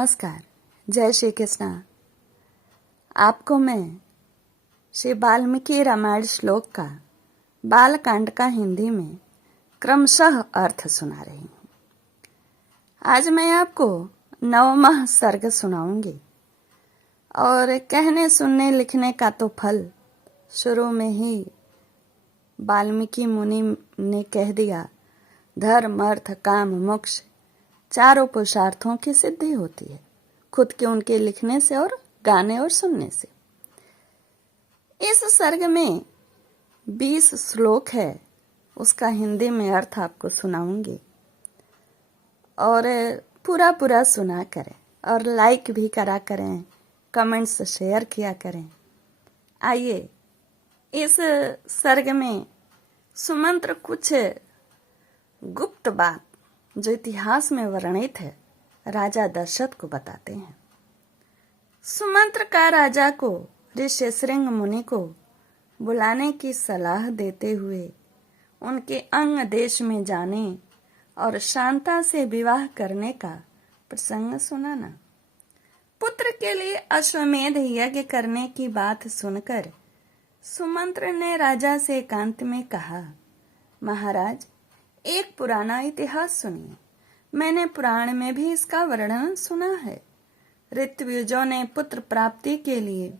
नमस्कार, जय श्री कृष्णा। आपको मैं श्री वाल्मीकि रामायण श्लोक का बालकांड का हिंदी में क्रमशः अर्थ सुना रही हूँ। आज मैं आपको 9वां सर्ग सुनाऊंगी और कहने सुनने लिखने का तो फल शुरू में ही वाल्मीकि मुनि ने कह दिया। धर्म अर्थ काम मोक्ष चारों पुरुषार्थों की सिद्धि होती है खुद के उनके लिखने से और गाने और सुनने से। इस सर्ग में 20 श्लोक है, उसका हिंदी में अर्थ आपको सुनाऊंगी और पूरा सुना करें और लाइक भी करा करें, कमेंट्स शेयर किया करें। आइए इस सर्ग में सुमंत्र कुछ गुप्त बात जो इतिहास में वर्णित है राजा दशरथ को बताते हैं। सुमंत्र का राजा को ऋषि श्रृंग मुनि को बुलाने की सलाह देते हुए उनके अंग देश में जाने और शांता से विवाह करने का प्रसंग सुनाना। पुत्र के लिए अश्वमेध यज्ञ करने की बात सुनकर सुमंत्र ने राजा से एकांत में कहा, महाराज एक पुराना इतिहास सुनिए। मैंने पुराण में भी इसका वर्णन सुना है। ऋत्विजों ने पुत्र प्राप्ति के लिए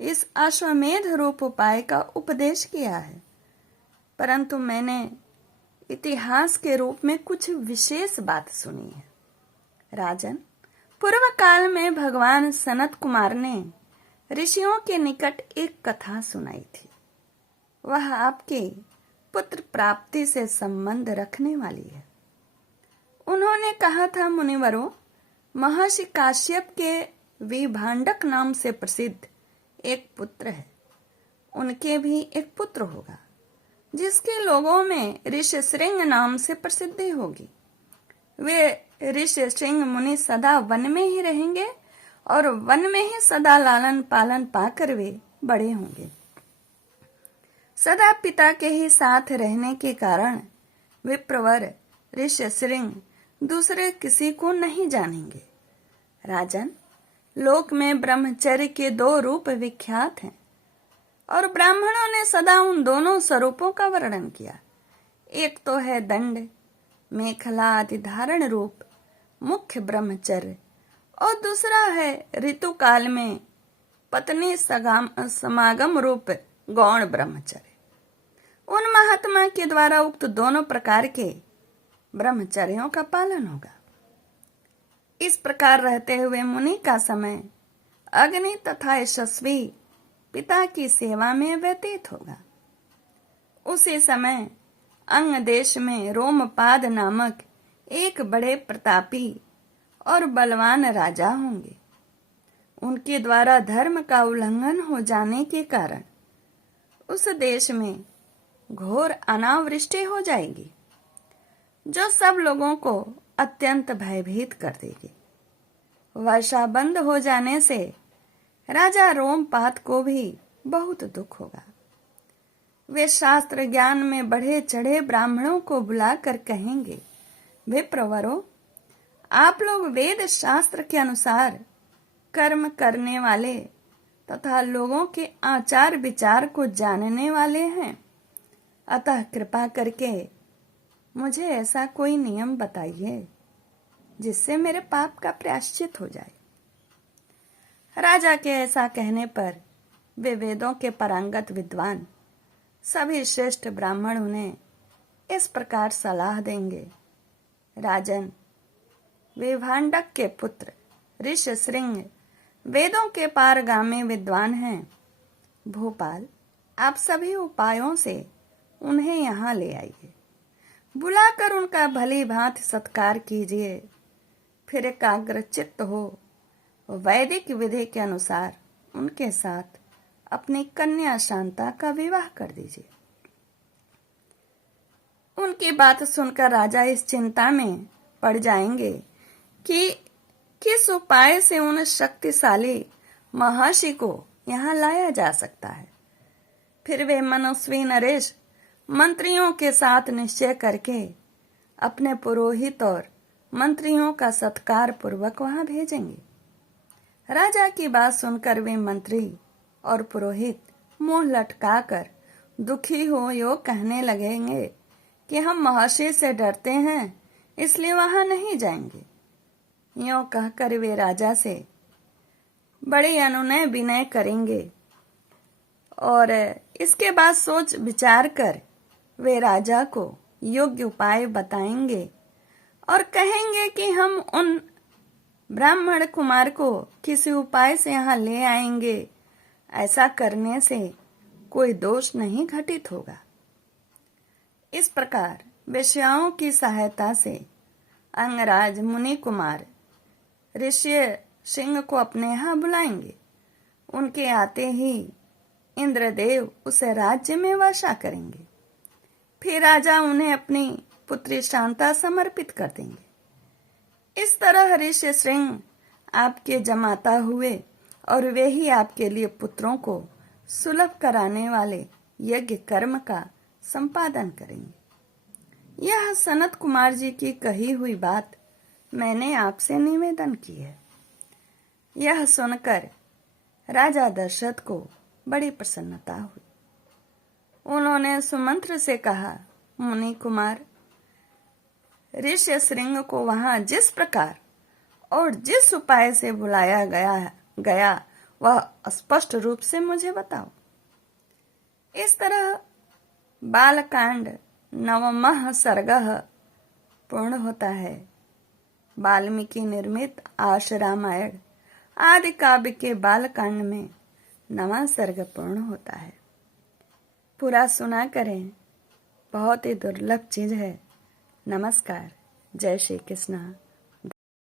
इस अश्वमेध रूप उपाय का उपदेश किया है, परंतु मैंने इतिहास के रूप में कुछ विशेष बात सुनी है। राजन, पूर्व काल में भगवान सनत कुमार ने ऋषियों के निकट एक कथा सुनाई थी। वह आपके पुत्र प्राप्ति से संबंध रखने वाली है। उन्होंने कहा था, मुनिवरों, महर्षि काश्यप के विभांडक नाम से प्रसिद्ध एक पुत्र है। उनके भी एक पुत्र होगा जिसके लोगों में ऋषि श्रृंग नाम से प्रसिद्धि होगी। वे ऋषि श्रृंग मुनि सदा वन में ही रहेंगे और वन में ही सदा लालन पालन पाकर वे बड़े होंगे। सदा पिता के ही साथ रहने के कारण विप्रवर ऋषि श्रृंग दूसरे किसी को नहीं जानेंगे। राजन, लोक में ब्रह्मचर्य के 2 रूप विख्यात हैं और ब्राह्मणों ने सदा उन दोनों स्वरूपों का वर्णन किया। एक तो है दंड मेखला आदि धारण रूप मुख्य ब्रह्मचर्य और दूसरा है ऋतु काल में पत्नी समागम रूप गौण ब्रह्मचर्य। उन महात्मा के द्वारा उक्त दोनों प्रकार के ब्रह्मचर्यों का पालन होगा। इस प्रकार रहते हुए मुनि का समय अग्नि तथा यशस्वी पिता की सेवा में व्यतीत होगा। उसी समय अंग देश में रोमपाद नामक एक बड़े प्रतापी और बलवान राजा होंगे। उनके द्वारा धर्म का उल्लंघन हो जाने के कारण उस देश में घोर अनावृष्टि हो जाएगी जो सब लोगों को अत्यंत भयभीत कर देगी। वर्षा बंद हो जाने से राजा रोमपाद को भी बहुत दुख होगा। वे शास्त्र ज्ञान में बढ़े चढ़े ब्राह्मणों को बुलाकर कहेंगे, विप्रवरों, आप लोग वेद शास्त्र के अनुसार कर्म करने वाले तथा लोगों के आचार विचार को जानने वाले हैं, अतः कृपा करके मुझे ऐसा कोई नियम बताइए जिससे मेरे पाप का प्रायश्चित हो जाए। राजा के ऐसा कहने पर वे वेदों के पारंगत विद्वान सभी श्रेष्ठ ब्राह्मण उन्हें इस प्रकार सलाह देंगे, राजन, विभांडक के पुत्र ऋषि श्रृंग वेदों के पारगामी विद्वान हैं। भोपाल, आप सभी उपायों से उन्हें यहाँ ले आइए। बुलाकर उनका भली भांति सत्कार कीजिए। फिर एकाग्र चित्त हो वैदिक विधि के अनुसार उनके साथ अपनी कन्या शांता का विवाह कर दीजिए। उनकी बात सुनकर राजा इस चिंता में पड़ जाएंगे कि किस उपाय से उन शक्तिशाली महर्षि को यहाँ लाया जा सकता है। फिर वे मनस्वी नरेश मंत्रियों के साथ निश्चय करके अपने पुरोहित और मंत्रियों का सत्कार पूर्वक वहां भेजेंगे। राजा की बात सुनकर वे मंत्री और पुरोहित मुंह लटकाकर दुखी हो यो कहने लगेंगे कि हम महर्षि से डरते हैं, इसलिए वहां नहीं जाएंगे। यों कहकर वे राजा से बड़ी अनुनय विनय करेंगे और इसके बाद सोच विचार कर वे राजा को योग्य उपाय बताएंगे और कहेंगे कि हम उन ब्राह्मण कुमार को किसी उपाय से यहाँ ले आएंगे। ऐसा करने से कोई दोष नहीं घटित होगा। इस प्रकार वेश्याओं की सहायता से अंगराज मुनि कुमार ऋषि सिंह को अपने यहाँ बुलाएंगे। उनके आते ही इंद्रदेव उसे राज्य में वर्षा करेंगे। फिर राजा उन्हें अपनी पुत्री शांता समर्पित कर देंगे। इस तरह ऋषि सिंह आपके जमाता हुए और वे ही आपके लिए पुत्रों को सुलभ कराने वाले यज्ञ कर्म का संपादन करेंगे। यह सनत कुमार जी की कही हुई बात मैंने आपसे निवेदन की है। यह सुनकर राजा दशरथ को बड़ी प्रसन्नता हुई। उन्होंने सुमंत्र से कहा, मुनि कुमार, ऋषि श्रृंग को वहां जिस प्रकार और जिस उपाय से बुलाया गया वह स्पष्ट रूप से मुझे बताओ। इस तरह बालकांड 9वां सर्गः पूर्ण होता है। वाल्मीकि निर्मित आश रामायण आदि काव्य के बालकांड में 9वां सर्ग पूर्ण होता है। पूरा सुना करें, बहुत ही दुर्लभ चीज है। नमस्कार। जय श्री कृष्ण।